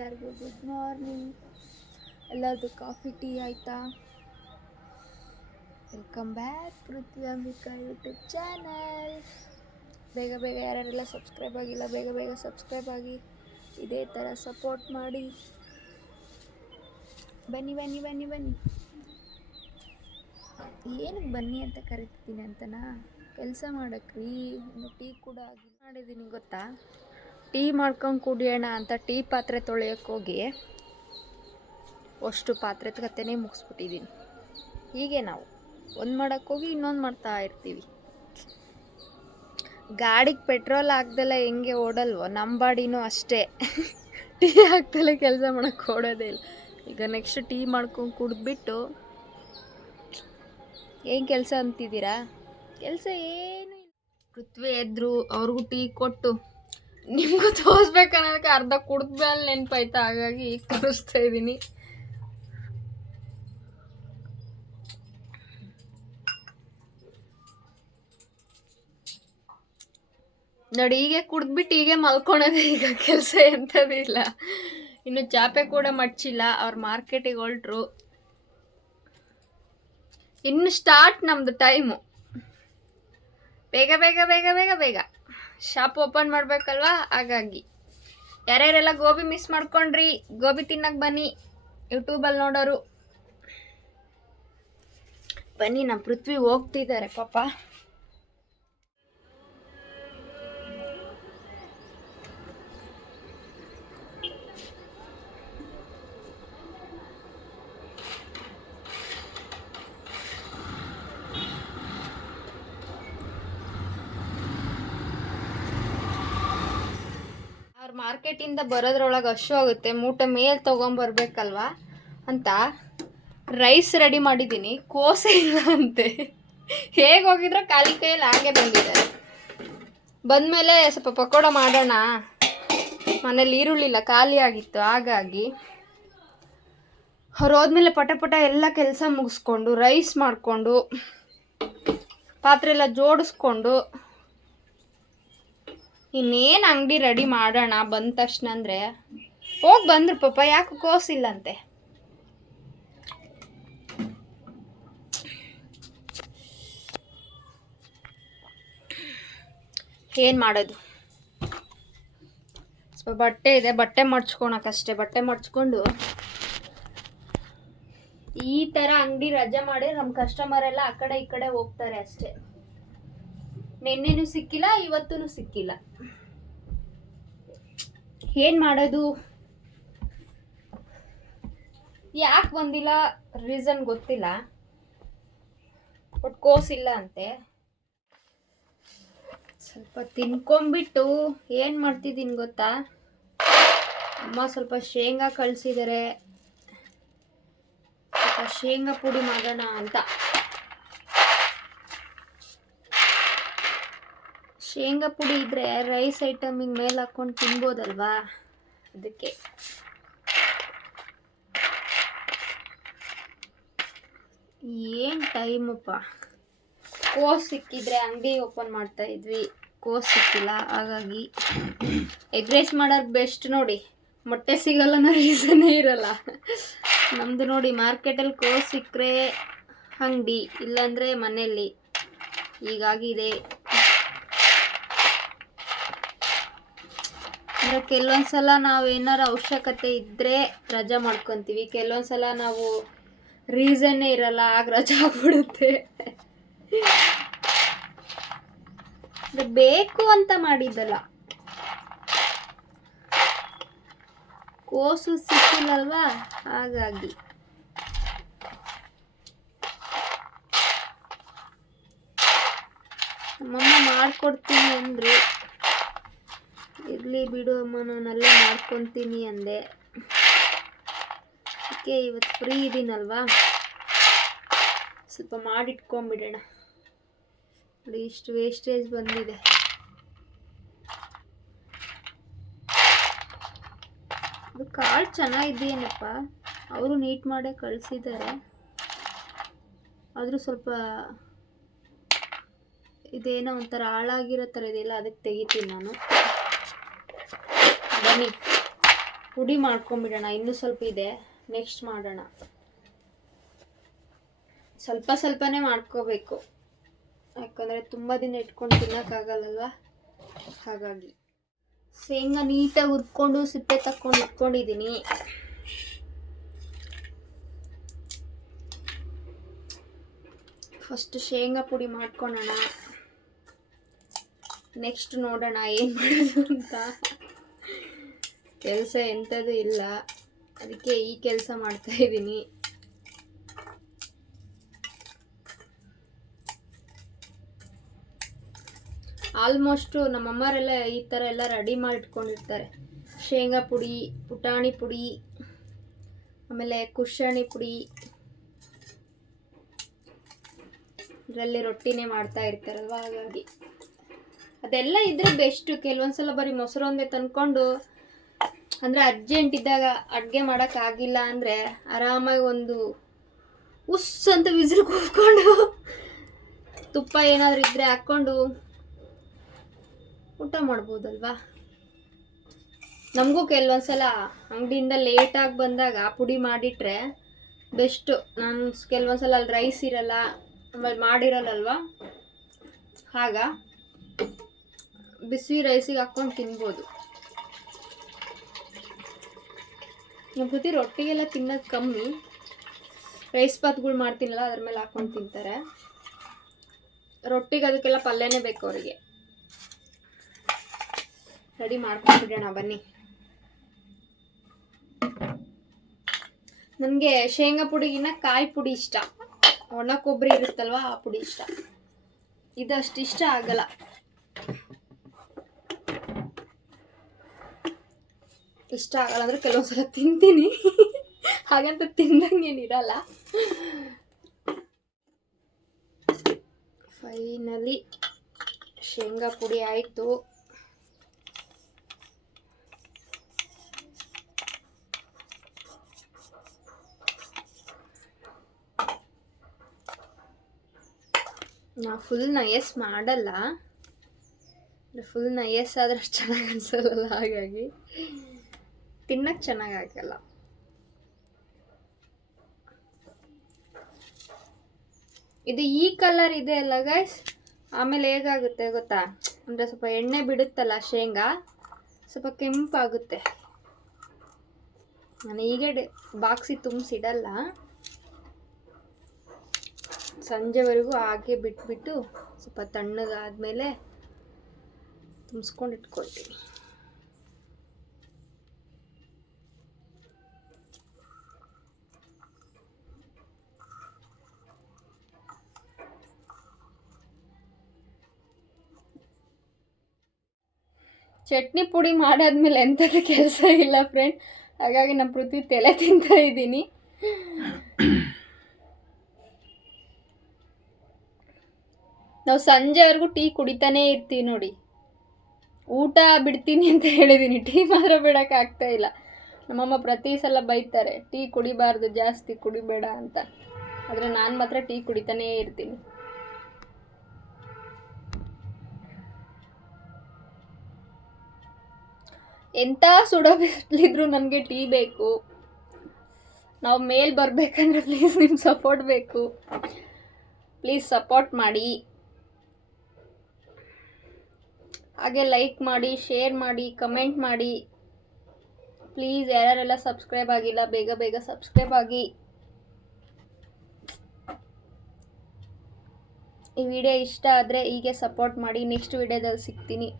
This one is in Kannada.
ಎಲ್ಲರಿಗೂ ಗುಡ್ ಮಾರ್ನಿಂಗ್. ಎಲ್ಲರದು ಕಾಫಿ ಟೀ ಆಯಿತಾ? ವೆಲ್ಕಮ್ ಬ್ಯಾಕ್ ಪೃಥ್ವಿ ಅಂಬಿಕಾ ಯೂಟ್ಯೂಬ್ ಚಾನಲ್. ಬೇಗ ಬೇಗ ಯಾರ್ಯಾರೆಲ್ಲ ಸಬ್ಸ್ಕ್ರೈಬ್ ಆಗಿಲ್ಲ ಬೇಗ ಬೇಗ ಸಬ್ಸ್ಕ್ರೈಬ್ ಆಗಿ, ಇದೇ ಥರ ಸಪೋರ್ಟ್ ಮಾಡಿ. ಬನ್ನಿ ಬನ್ನಿ ಬನ್ನಿ ಬನ್ನಿ. ಏನಕ್ಕೆ ಬನ್ನಿ ಅಂತ ಕರಿತಿದ್ದೀನಿ ಅಂತನಾ? ಕೆಲಸ ಮಾಡಕ್ರಿ. ಇನ್ನು ಟೀ ಕೂಡ ಆಗಿಲ್ಲ. ಮಾಡಿದ್ದೀನಿ ಗೊತ್ತಾ? ಟೀ ಮಾಡ್ಕೊಂಡು ಕುಡಿಯೋಣ ಅಂತ ಟೀ ಪಾತ್ರೆ ತೊಳೆಯೋಕ್ಕೆ ಹೋಗಿ ಅಷ್ಟು ಪಾತ್ರೆ ಕತೆನೇ ಮುಗಿಸ್ಬಿಟ್ಟಿದ್ದೀನಿ. ಹೀಗೆ ನಾವು ಒಂದು ಮಾಡೋಕ್ಕೋಗಿ ಇನ್ನೊಂದು ಮಾಡ್ತಾ ಇರ್ತೀವಿ. ಗಾಡಿಗೆ ಪೆಟ್ರೋಲ್ ಹಾಕ್ದಲ್ಲ ಹೆಂಗೆ ಓಡಲ್ವೋ, ನಮ್ಮ ಬಾಡಿನೂ ಅಷ್ಟೇ. ಟೀ ಹಾಕ್ದಲ್ಲೇ ಕೆಲಸ ಮಾಡೋಕ್ಕೆ ಓಡೋದೇ ಇಲ್ಲ. ಈಗ ನೆಕ್ಸ್ಟ್ ಟೀ ಮಾಡ್ಕೊಂಡು ಕುಡಿದ್ಬಿಟ್ಟು ಏನು ಕೆಲಸ ಅಂತಿದ್ದೀರಾ? ಕೆಲಸ ಏನು ಇಲ್ಲ. ಪೃಥ್ವಿ ಎದ್ರು, ಅವ್ರಿಗೂ ಟೀ ಕೊಟ್ಟು ನಿಮಗೂ ತೋರಿಸ್ಬೇಕನ್ನೋದಕ್ಕೆ ಅರ್ಧ ಕುಡಿದ್ಮೇಲೆ ನೆನಪಾಯ್ತಾ, ಹಾಗಾಗಿ ಈಗ ತೋರಿಸ್ತಾ ಇದ್ದೀನಿ. ನೋಡಿ, ಹೀಗೆ ಕುಡಿದ್ಬಿಟ್ಟು ಹೀಗೆ ಮಲ್ಕೊಳೋದೇ ಈಗ ಕೆಲಸ ಎಂಥದ್ದು ಇಲ್ಲ. ಇನ್ನು ಚಾಪೆ ಕೂಡ ಮಡ್ಚಿಲ್ಲ, ಅವ್ರು ಮಾರ್ಕೆಟಿಗೆ ಹೊರಟ್ರು. ಇನ್ನು ಸ್ಟಾರ್ಟ್ ನಮ್ಮದು ಟೈಮು. ಬೇಗ ಬೇಗ ಬೇಗ ಬೇಗ ಬೇಗ ಶಾಪ್ ಓಪನ್ ಮಾಡಬೇಕಲ್ವಾ, ಹಾಗಾಗಿ ಯಾರ್ಯಾರೆಲ್ಲ ಗೋಬಿ ಮಿಸ್ ಮಾಡ್ಕೊಂಡ್ರಿ, ಗೋಬಿ ತಿನ್ನಕ್ಕೆ ಬನ್ನಿ. ಯೂಟ್ಯೂಬಲ್ಲಿ ನೋಡೋರು ಬನ್ನಿ. ನಮ್ಮ ಪೃಥ್ವಿ ಹೋಗ್ತಿದ್ದಾರೆ ಪಾಪ. ಅವ್ರು ಮಾರ್ಕೆಟಿಂದ ಬರೋದ್ರೊಳಗೆ ಹಶು ಆಗುತ್ತೆ, ಮೂಟೆ ಮೇಲೆ ತೊಗೊಂಬರ್ಬೇಕಲ್ವಾ ಅಂತ ರೈಸ್ ರೆಡಿ ಮಾಡಿದ್ದೀನಿ. ಕೋಸೆ ಇಲ್ಲ ಅಂತೆ. ಹೇಗೆ ಹೋಗಿದ್ರೆ ಖಾಲಿ ಕೈಯಲ್ಲಿ ಹಾಗೆ ಬಂದಿದ್ದಾರೆ. ಬಂದಮೇಲೆ ಸ್ವಲ್ಪ ಪಕೋಡ ಮಾಡೋಣ, ಮನೇಲಿ ಈರುಳ್ಳಿಲ್ಲ ಖಾಲಿ ಆಗಿತ್ತು, ಹಾಗಾಗಿ ಅವ್ರು ಹೋದ್ಮೇಲೆ ಪಟ ಪಟ ಎಲ್ಲ ಕೆಲಸ ಮುಗಿಸ್ಕೊಂಡು ರೈಸ್ ಮಾಡಿಕೊಂಡು ಪಾತ್ರೆ ಎಲ್ಲ ಜೋಡಿಸ್ಕೊಂಡು ಇನ್ನೇನು ಅಂಗಡಿ ರೆಡಿ ಮಾಡೋಣ ಬಂದ ತಕ್ಷಣ ಅಂದರೆ ಹೋಗಿ ಬಂದ್ರು ಪಾಪ. ಯಾಕೆ ಕೋಸಿಲ್ಲಂತೆ. ಏನು ಮಾಡೋದು? ಸ್ವಲ್ಪ ಬಟ್ಟೆ ಇದೆ, ಬಟ್ಟೆ ಮಡ್ಚ್ಕೊಳಕಷ್ಟೇ. ಬಟ್ಟೆ ಮಡ್ಚ್ಕೊಂಡು ಈ ಥರ ಅಂಗಡಿ ರಜೆ ಮಾಡಿ ನಮ್ಮ ಕಸ್ಟಮರ್ ಎಲ್ಲ ಆ ಕಡೆ ಈ ಕಡೆ ಹೋಗ್ತಾರೆ ಅಷ್ಟೇ. ನಿನ್ನೆನೂ ಸಿಕ್ಕಿಲ್ಲ, ಇವತ್ತೂ ಸಿಕ್ಕಿಲ್ಲ. ಏನು ಮಾಡೋದು? ಯಾಕೆ ಬಂದಿಲ್ಲ ರೀಸನ್ ಗೊತ್ತಿಲ್ಲ, ಬಟ್ ಕೋಸಿಲ್ಲ ಅಂತೆ. ಸ್ವಲ್ಪ ತಿನ್ಕೊಂಬಿಟ್ಟು ಏನು ಮಾಡ್ತಿದ್ದೀನಿ ಗೊತ್ತಾ? ಅಮ್ಮ ಸ್ವಲ್ಪ ಶೇಂಗಾ ಕಳಿಸಿದ್ದಾರೆ, ಸ್ವಲ್ಪ ಶೇಂಗಾ ಪುಡಿ ಮಾಡೋಣ ಅಂತ. ಶೇಂಗಾ ಪುಡಿ ಇದ್ದರೆ ರೈಸ್ ಐಟಮಿಗೆ ಮೇಲೆ ಹಾಕ್ಕೊಂಡು ತಿನ್ಬೋದಲ್ವಾ, ಅದಕ್ಕೆ. ಏನು ಟೈಮಪ್ಪ. ಕೋಸ್ ಸಿಕ್ಕಿದ್ರೆ ಅಂಗಡಿ ಓಪನ್ ಮಾಡ್ತಾ ಇದ್ವಿ, ಕೋಸ್ ಸಿಕ್ಕಿಲ್ಲ, ಹಾಗಾಗಿ ಎಗ್ ರೈಸ್ ಮಾಡೋದು ಬೆಸ್ಟ್. ನೋಡಿ, ಮೊಟ್ಟೆ ಸಿಗಲ್ಲ ಅನ್ನೋ ರೀಸನ್ನೇ ಇರಲ್ಲ ನಮ್ಮದು. ನೋಡಿ, ಮಾರ್ಕೆಟಲ್ಲಿ ಕೋಸ್ ಸಿಕ್ಕರೆ ಅಂಗಡಿ, ಇಲ್ಲಾಂದರೆ ಮನೆಯಲ್ಲಿ. ಹೀಗಾಗಿದೆ. ಅಂದರೆ ಕೆಲವೊಂದ್ಸಲ ನಾವು ಏನಾರು ಅವಶ್ಯಕತೆ ಇದ್ದರೆ ರಜಾ ಮಾಡ್ಕೊತೀವಿ, ಕೆಲವೊಂದ್ಸಲ ನಾವು ರೀಸನ್ನೇ ಇರಲ್ಲ, ಆಗ ರಜಾ ಆಗ್ಬಿಡುತ್ತೆ. ಬೇಕು ಅಂತ ಮಾಡಿದ್ದಲ್ಲ. ಕೋಸು ಸಿಕ್ಕಿಲ್ಲಲ್ವಾ, ಹಾಗಾಗಿ. ನಮ್ಮಮ್ಮ ಮಾಡ್ಕೊಡ್ತೀನಿ ಅಂದರು. ಇರಲಿ ಬಿಡು ಅಮ್ಮ, ನಾನು ಅಲ್ಲೇ ಮಾಡ್ಕೊತೀನಿ ಅಂದೆ. ಅದಕ್ಕೆ ಇವತ್ತು ಫ್ರೀ ಇದ್ದೀನಲ್ವಾ, ಸ್ವಲ್ಪ ಮಾಡಿಟ್ಕೊಂಬಿಡೋಣ. ನೋಡಿ, ಇಷ್ಟು ವೇಸ್ಟೇಜ್ ಬಂದಿದೆ. ಅದು ಕಾಳು ಚೆನ್ನಾಗಿದೆಯೇನಪ್ಪ, ಅವರು ನೀಟ್ ಮಾಡೇ ಕಳಿಸಿದ್ದಾರೆ. ಆದರೂ ಸ್ವಲ್ಪ ಇದೇನೋ ಒಂಥರ ಹಾಳಾಗಿರೋ ಥರ ಇದೆಯಲ್ಲ, ಅದಕ್ಕೆ ತೆಗಿತೀನಿ ನಾನು. ಬನ್ನಿ ಪುಡಿ ಮಾಡ್ಕೊಂಬಿಡೋಣ. ಇನ್ನೂ ಸ್ವಲ್ಪ ಇದೆ, ನೆಕ್ಸ್ಟ್ ಮಾಡೋಣ. ಸ್ವಲ್ಪ ಸ್ವಲ್ಪನೇ ಮಾಡ್ಕೋಬೇಕು, ಯಾಕಂದರೆ ತುಂಬ ದಿನ ಇಟ್ಕೊಂಡು ತಿನ್ನೋಕ್ಕಾಗಲ್ಲಲ್ವ. ಹಾಗಾಗಿ ಶೇಂಗಾ ನೀಟಾಗಿ ಹುರ್ಕೊಂಡು ಸಿಪ್ಪೆ ತಕ್ಕೊಂಡು ಇಟ್ಕೊಂಡಿದ್ದೀನಿ. ಫಸ್ಟ್ ಶೇಂಗಾ ಪುಡಿ ಮಾಡ್ಕೊಳ್ಳೋಣ, ನೆಕ್ಸ್ಟ್ ನೋಡೋಣ ಏನು ಮಾಡೋದು ಅಂತ. ಕೆಲಸ ಎಂಥದ್ದು ಇಲ್ಲ, ಅದಕ್ಕೆ ಈ ಕೆಲಸ ಮಾಡ್ತಾಯಿದ್ದೀನಿ. ಆಲ್ಮೋಸ್ಟು ನಮ್ಮಮ್ಮರೆಲ್ಲ ಈ ಥರ ಎಲ್ಲ ರೆಡಿ ಮಾಡಿ ಇಟ್ಕೊಂಡಿರ್ತಾರೆ. ಶೇಂಗಾ ಪುಡಿ, ಪುಟಾಣಿ ಪುಡಿ, ಆಮೇಲೆ ಕುಶಾಣಿ ಪುಡಿ, ಇದರಲ್ಲಿ ರೊಟ್ಟಿನೇ ಮಾಡ್ತಾ ಇರ್ತಾರಲ್ವ. ಹಾಗಾಗಿ ಅದೆಲ್ಲ ಇದ್ರೆ ಬೆಸ್ಟು. ಕೆಲವೊಂದ್ಸಲ ಬರೀ ಮೊಸರು ಒಂದೇ ತಂದ್ಕೊಂಡು, ಅಂದರೆ ಅರ್ಜೆಂಟ್ ಇದ್ದಾಗ ಅಡುಗೆ ಮಾಡೋಕ್ಕಾಗಿಲ್ಲ ಅಂದರೆ ಆರಾಮಾಗಿ ಒಂದು ಉಸ್ ಅಂತ ವಿಸಿಲ್ ಕೂತ್ಕೊಂಡು ತುಪ್ಪ ಏನಾದರೂ ಇದ್ದರೆ ಹಾಕ್ಕೊಂಡು ಊಟ ಮಾಡ್ಬೋದಲ್ವಾ. ನಮಗೂ ಕೆಲವೊಂದ್ಸಲ ಅಂಗಡಿಯಿಂದ ಲೇಟಾಗಿ ಬಂದಾಗ ಪುಡಿ ಮಾಡಿಟ್ರೆ ಬೆಸ್ಟು. ನಾನು ಕೆಲವೊಂದ್ಸಲ ಅಲ್ಲಿ ರೈಸ್ ಇರಲ್ಲ, ಆಮೇಲೆ ಮಾಡಿರಲ್ಲಲ್ವ, ಆಗ ಬಿಸಿ ರೈಸಿಗೆ ಹಾಕ್ಕೊಂಡು ತಿನ್ಬೋದು. ನಮ್ಮ ಜೊತೆ ರೊಟ್ಟಿಗೆಲ್ಲ ತಿನ್ನೋದು ಕಮ್ಮಿ, ರೈಸ್ ಬಾತ್ಗಳು ಮಾಡ್ತೀನಲ್ಲ ಅದ್ರ ಮೇಲೆ ಹಾಕ್ಕೊಂಡು ತಿಂತಾರೆ. ರೊಟ್ಟಿಗೆ ಅದಕ್ಕೆಲ್ಲ ಪಲ್ಯನೇ ಬೇಕು ಅವರಿಗೆ. ರೆಡಿ ಮಾಡ್ಕೊಂಡ್ಬಿಡೋಣ ಬನ್ನಿ. ನನಗೆ ಶೇಂಗಾ ಪುಡಿಗಿನ್ನ ಕಾಯಿ ಪುಡಿ ಇಷ್ಟ, ಒಣ ಕೊಬ್ಬರಿ ಇರುತ್ತಲ್ವ ಆ ಪುಡಿ ಇಷ್ಟ. ಇದು ಅಷ್ಟು ಇಷ್ಟ ಆಗಲ್ಲ. ಇಷ್ಟ ಆಗಲ್ಲ ಅಂದರೆ ಕೆಲವೊಂದ್ಸಲ ತಿಂತೀನಿ, ಹಾಗಂತ ತಿಂದಂಗೇನಿರಲ್ಲ. ಫೈನಲಿ ಶೇಂಗಾ ಪುಡಿ ಆಯಿತು. ನಾ ಫುಲ್ ನಯಸ್ ಮಾಡಲ್ಲ, ಫುಲ್ ನಯಸ್ ಆದರೆ ಅಷ್ಟು ಚೆನ್ನಾಗಿ ಅನಿಸಲ್ಲ, ಹಾಗಾಗಿ ತಿನ್ನಕ್ಕೆ ಚೆನ್ನಾಗಾಗಲ್ಲ. ಇದು ಈ ಕಲರ್ ಇದೆ ಅಲ್ಲ ಗೈಸ್, ಆಮೇಲೆ ಹೇಗಾಗುತ್ತೆ ಗೊತ್ತಾ, ಅಂದರೆ ಸ್ವಲ್ಪ ಎಣ್ಣೆ ಬಿಡುತ್ತಲ್ಲ ಶೇಂಗಾ, ಸ್ವಲ್ಪ ಕೆಂಪಾಗುತ್ತೆ. ನಾನು ಹೀಗೆ ಬಾಕ್ಸಿಗೆ ತುಂಬಿಸಿಡಲ್ಲ, ಸಂಜೆವರೆಗೂ ಹಾಗೆ ಬಿಟ್ಬಿಟ್ಟು ಸ್ವಲ್ಪ ತಣ್ಣಗಾದ್ಮೇಲೆ ತುಂಬಿಸ್ಕೊಂಡು ಇಟ್ಕೊಳ್ತೀನಿ. ಚಟ್ನಿ ಪುಡಿ ಮಾಡಾದ್ಮೇಲೆ ಎಂಥದ್ದು ಕೆಲಸ ಇಲ್ಲ ಫ್ರೆಂಡ್, ಹಾಗಾಗಿ ನಾನು ಪೃಥ್ವಿ ತಲೆ ತಿಂತಾ ಇದ್ದೀನಿ. ನಾವು ಸಂಜೆವರೆಗೂ ಟೀ ಕುಡಿತಾನೇ ಇರ್ತೀವಿ ನೋಡಿ. ಊಟ ಬಿಡ್ತೀನಿ ಅಂತ ಹೇಳಿದ್ದೀನಿ, ಟೀ ಮಾತ್ರ ಬಿಡೋಕ್ಕಾಗ್ತಾ ಇಲ್ಲ. ನಮ್ಮಮ್ಮ ಪ್ರತಿ ಸಲ ಬೈತಾರೆ, ಟೀ ಕುಡಿಬಾರ್ದು, ಜಾಸ್ತಿ ಕುಡಿಬೇಡ ಅಂತ. ಆದರೆ ನಾನು ಮಾತ್ರ ಟೀ ಕುಡಿತಾನೇ ಇರ್ತೀನಿ. ಎಂಥ ಸುಡೋ ಬಿಸಿಲಿದ್ರು ನನಗೆ ಟೀ ಬೇಕು. ನಾವು ಮೇಲ್ ಬರಬೇಕಂದ್ರೆ ಪ್ಲೀಸ್ ನಿಮ್ಮ ಸಪೋರ್ಟ್ ಬೇಕು. ಪ್ಲೀಸ್ ಸಪೋರ್ಟ್ ಮಾಡಿ, ಹಾಗೆ ಲೈಕ್ ಮಾಡಿ, ಶೇರ್ ಮಾಡಿ, ಕಮೆಂಟ್ ಮಾಡಿ. ಪ್ಲೀಸ್ ಯಾರೆಲ್ಲ ಸಬ್ಸ್ಕ್ರೈಬ್ ಆಗಿಲ್ಲ ಬೇಗ ಬೇಗ ಸಬ್ಸ್ಕ್ರೈಬ್ ಆಗಿ. ಈ ವಿಡಿಯೋ ಇಷ್ಟ ಆದರೆ ಹೀಗೆ ಸಪೋರ್ಟ್ ಮಾಡಿ. ನೆಕ್ಸ್ಟ್ ವಿಡಿಯೋದಲ್ಲಿ ಸಿಗ್ತೀನಿ.